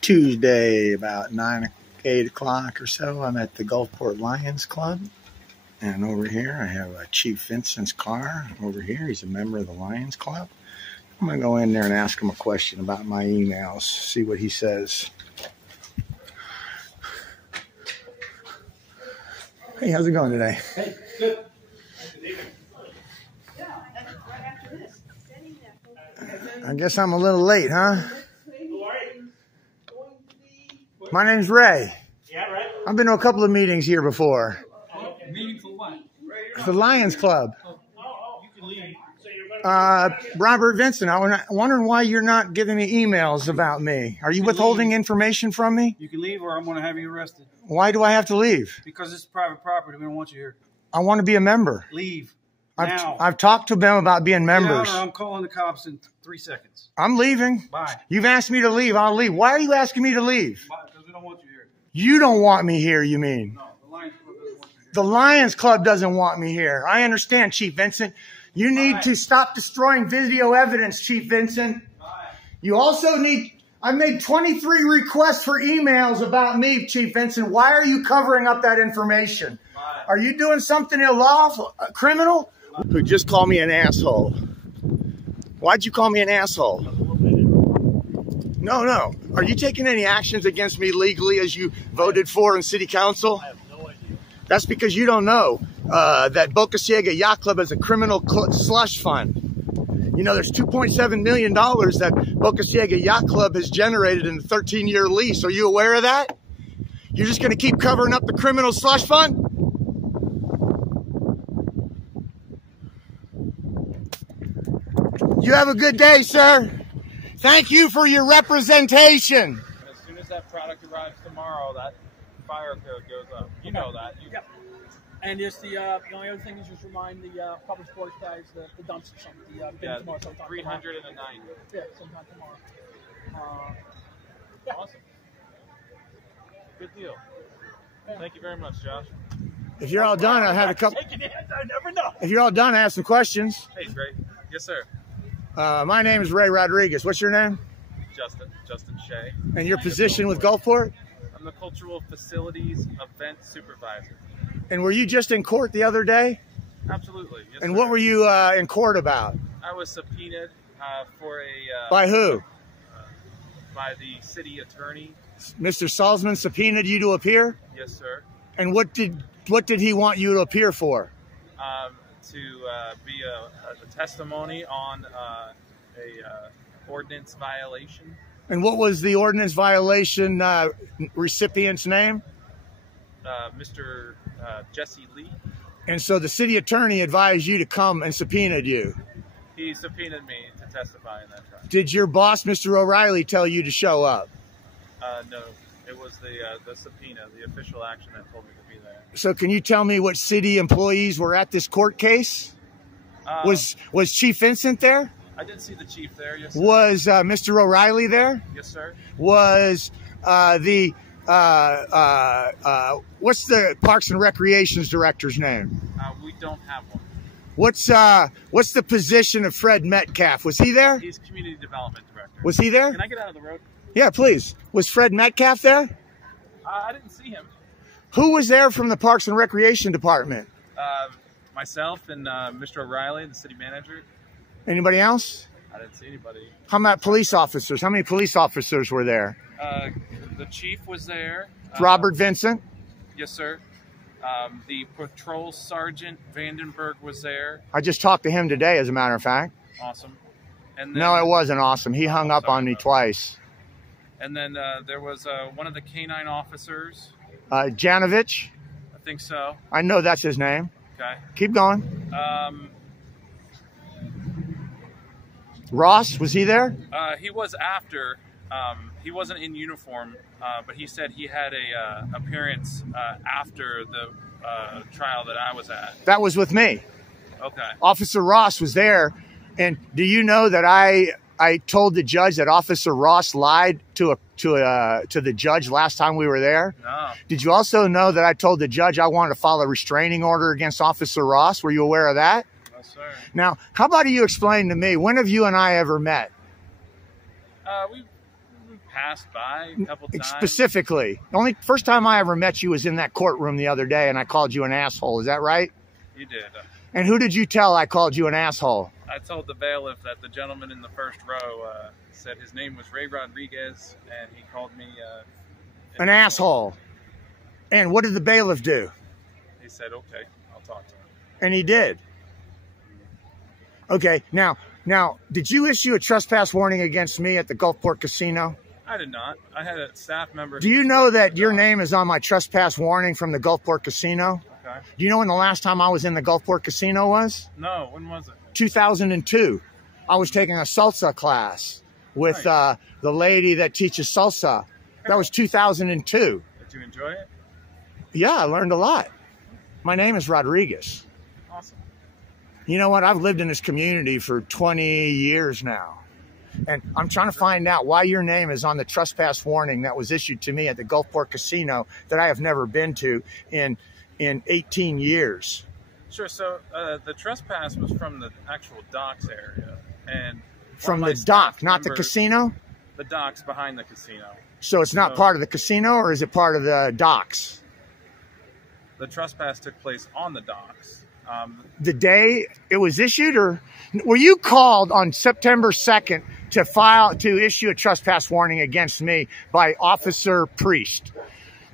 Tuesday, about 8 o'clock or so, I'm at the Gulfport Lions Club. And over here, I have Chief Vincent's car. Over here, he's a member of the Lions Club. I'm going to go in there and ask him a question about my emails, see what he says. Hey, how's it going today? Hey, good. I guess I'm a little late, huh? My name's Ray. Yeah, right. I've been to a couple of meetings here before. Meeting for what? The Lions Club. You can leave. So you're going Robert Vincent, I was wondering why you're not giving me emails about me. Are you withholding information from me? You can leave or I'm going to have you arrested. Why do I have to leave? Because it's private property. We don't want you here. I want to be a member. Leave. Now. I've talked to them about being members. Get out or I'm calling the cops in 3 seconds. I'm leaving. Bye. You've asked me to leave. I'll leave. Why are you asking me to leave? Bye, because we don't want you here. You don't want me here, you mean? No, the Lions Club doesn't want you here. The Lions Club doesn't want me here. I understand, Chief Vincent. You need to stop destroying video evidence, Chief Vincent. Bye. You also need... I made 23 requests for emails about me, Chief Vincent. Why are you covering up that information? Bye. Are you doing something unlawful, criminal? Who just called me an asshole. Why'd you call me an asshole? No. Are you taking any actions against me legally as you voted for in City Council? I have no idea. That's because you don't know that Boca Ciega Yacht Club is a criminal slush fund. You know, there's $2.7 million that Boca Ciega Yacht Club has generated in a 13-year lease. Are you aware of that? You're just going to keep covering up the criminal slush fund? You have a good day, sir. Thank you for your representation. As soon as that product arrives tomorrow, that fire code goes up. You know that. Yep. And just the only other thing is just remind the public sports guys the dumps or something. Tomorrow sometime. 309. Yeah, sometime tomorrow. Awesome. Good deal. Thank you very much, Josh. If you're all done, I have a couple. I never know. If you're all done, I have some questions. Hey, great. Yes, sir. My name is Ray Rodriguez. What's your name? Justin Shea. And your position with Gulfport? I'm the Cultural Facilities Event Supervisor. And were you just in court the other day? Absolutely. Yes, And sir. what were you in court about? I was subpoenaed for a... By who? By the city attorney. Mr. Salzman subpoenaed you to appear? Yes, sir. And what did he want you to appear for? To be a testimony on a ordinance violation. And what was the ordinance violation recipient's name? Mr. Jesse Lee. And so the city attorney advised you to come and subpoenaed you. He subpoenaed me to testify in that trial. Did your boss, Mr. O'Reilly, tell you to show up? No, it was the subpoena, the official action that told me to be there. So can you tell me what city employees were at this court case? Was Chief Vincent there? I did see the chief there, yes, sir. Was Mr. O'Reilly there? Yes, sir. Was what's the Parks and Recreations director's name? We don't have one. What's the position of Fred Metcalf? Was he there? He's community development director. Was he there? Can I get out of the road? Yeah, please. Was Fred Metcalf there? I didn't see him. Who was there from the Parks and Recreation department? Myself and Mr. O'Reilly, the city manager. Anybody else? I didn't see anybody. How about police officers? How many police officers were there? The chief was there. Robert Vincent? Yes, sir. The patrol sergeant Vandenberg was there. I just talked to him today, as a matter of fact. Awesome. And then, no, it wasn't awesome. He hung up on me twice. And then there was one of the canine officers. Janovich? I think so. I know that's his name. Okay. Keep going. Ross, was he there? He was after. He wasn't in uniform, but he said he had a appearance after the trial that I was at. That was with me. Okay. Officer Ross was there. And do you know that I told the judge that Officer Ross lied to the judge last time we were there? No. Did you also know that I told the judge I wanted to file a restraining order against Officer Ross? Were you aware of that? No, sir. Now, how about you explain to me, when have you and I ever met? We passed by a couple times. Specifically, the only first time I ever met you was in that courtroom the other day, and I called you an asshole. Is that right? You did. And who did you tell I called you an asshole? I told the bailiff that the gentleman in the first row said his name was Ray Rodriguez, and he called me an asshole. And what did the bailiff do? He said, "Okay, I'll talk to him." And he did. Okay, now, did you issue a trespass warning against me at the Gulfport Casino? I did not. I had a staff member. Do you know that your name is on my trespass warning from the Gulfport Casino? Okay. Do you know when the last time I was in the Gulfport Casino was? No, when was it? 2002. I was taking a salsa class with the lady that teaches salsa. That was 2002. Did you enjoy it? Yeah, I learned a lot. My name is Rodriguez. Awesome. You know what? I've lived in this community for 20 years now. And I'm trying to find out why your name is on the trespass warning that was issued to me at the Gulfport Casino that I have never been to in 18 years. Sure. So the trespass was from the actual docks area. And from the dock, not the casino? The docks behind the casino. So it's not part of the casino, or is it part of the docks? The trespass took place on the docks. The day it was issued, or were you called on September 2nd to issue a trespass warning against me by Officer Priest?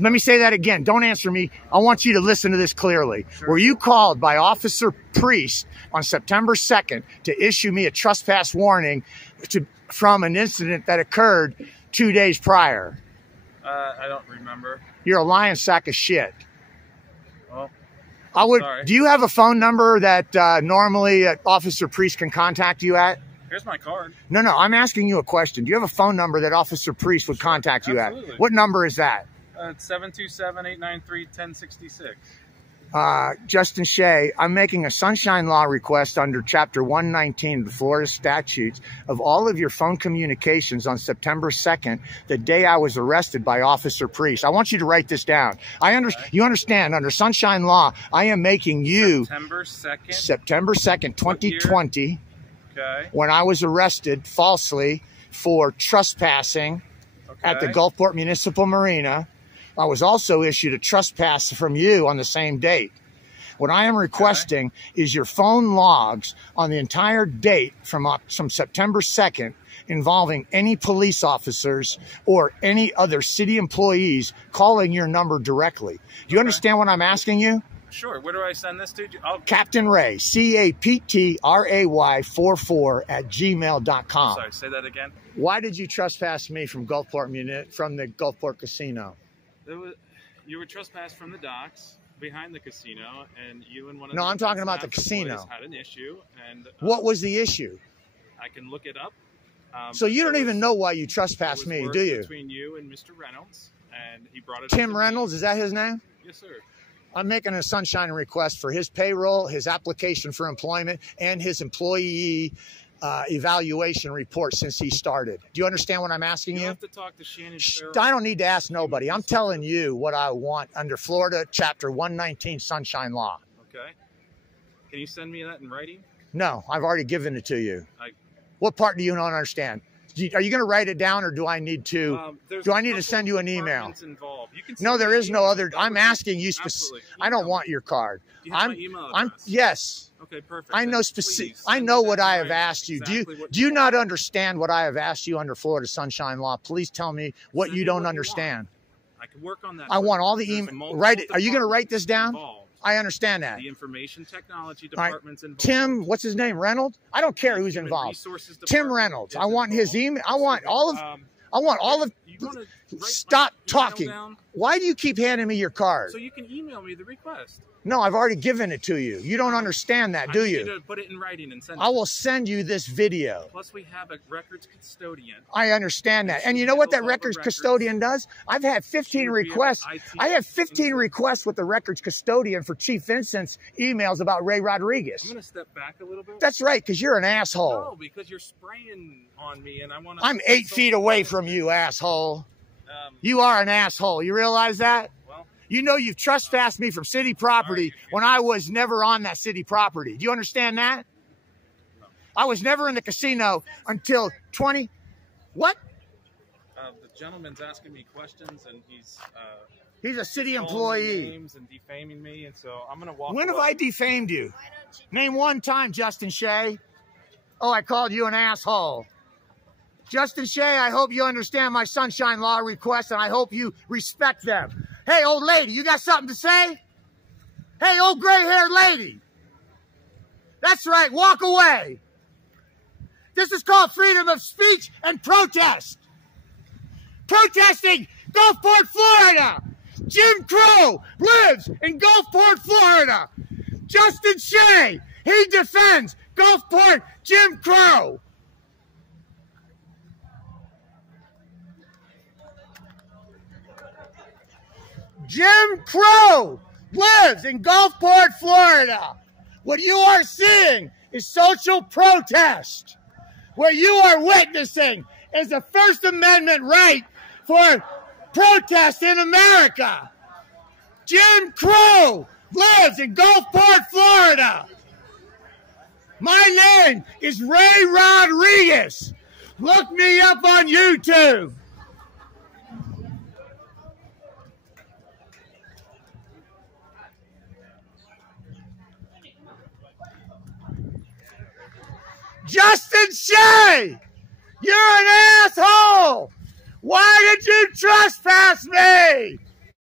Let me say that again. Don't answer me. I want you to listen to this clearly. Sure. Were you called by Officer Priest on September 2nd to issue me a trespass warning from an incident that occurred 2 days prior? I don't remember. You're a lying sack of shit. Well, do you have a phone number that normally Officer Priest can contact you at? Here's my card. No, I'm asking you a question. Do you have a phone number that Officer Priest would contact you at? What number is that? It's 727-893-1066. Justin Shea, I'm making a sunshine law request under Chapter 119 of the Florida statutes of all of your phone communications on September 2nd, the day I was arrested by Officer Priest. I want you to write this down. You understand, under sunshine law, I am making you September 2nd, 2020, when I was arrested falsely for trespassing at the Gulfport Municipal Marina. I was also issued a trespass from you on the same date. What I am requesting is your phone logs on the entire date from September 2nd involving any police officers or any other city employees calling your number directly. Do you understand what I'm asking you? Sure. Where do I send this to? Captain Ray, CaptRay44@gmail.com. Sorry, say that again. Why did you trespass me from the Gulfport Casino? You were trespassed from the docks behind the casino, and you and one of I'm talking about the casino. Had an issue, and what was the issue? I can look it up. So you don't even know why you trespassed me, do you? Between you and Mr. Reynolds, and he brought it. Tim Reynolds, is that his name? Yes, sir. I'm making a sunshine request for his payroll, his application for employment, and his employee evaluation report since he started. Do you understand what I'm asking you? You have to talk to Shannon. I don't need to ask nobody. I'm telling you what I want under Florida Chapter 119 Sunshine Law. Okay. Can you send me that in writing? No, I've already given it to you. What part do you not understand? Are you going to write it down, or do I need to? Do I need to send you an email? No, there is no other. I'm asking you specific. I don't want your card. Do you have my email address? Yes. Okay, perfect. I know specific. I know what I have asked you. Do you not understand what I have asked you under Florida Sunshine Law? Please tell me what you don't understand. I can work on that. I want all the email. Write it. Are you going to write this down? I understand that. The information technology department's involved. Tim, what's his name? Reynolds? I don't care who's involved. Tim Reynolds. I want his email. I want all of. Stop talking. Why do you keep handing me your card? So you can email me the request. No, I've already given it to you. You don't understand that, do you? I need to put it in writing and send it. I will send you this video. Plus, we have a records custodian. I understand that. And you know what that records custodian does? I've had 15 requests. I have 15 requests with the records custodian for Chief Vincent's emails about Ray Rodriguez. I'm going to step back a little bit. That's right, because you're an asshole. No, because you're spraying on me, and I want to... I'm 8 feet away from you, asshole. You are an asshole. You realize that? Well, you know you've trespassed me from city property when I was never on that city property. Do you understand that? No. I was never in the casino until 20... What? The gentleman's asking me questions, and he's a city calling me employee. names and defaming me, and so I'm gonna walk. When have away. I defamed you? Name one time, Justin Shea. Oh, I called you an asshole. Justin Shea, I hope you understand my Sunshine Law requests, and I hope you respect them. Hey, old lady, you got something to say? Hey, old gray-haired lady. That's right, walk away. This is called freedom of speech and protest. Protesting Gulfport, Florida. Jim Crow lives in Gulfport, Florida. Justin Shea, he defends Gulfport Jim Crow. Jim Crow lives in Gulfport, Florida. What you are seeing is social protest. What you are witnessing is the First Amendment right for protest in America. Jim Crow lives in Gulfport, Florida. My name is Ray Rodriguez. Look me up on YouTube. Justin Shea, you're an asshole. Why did you trespass me?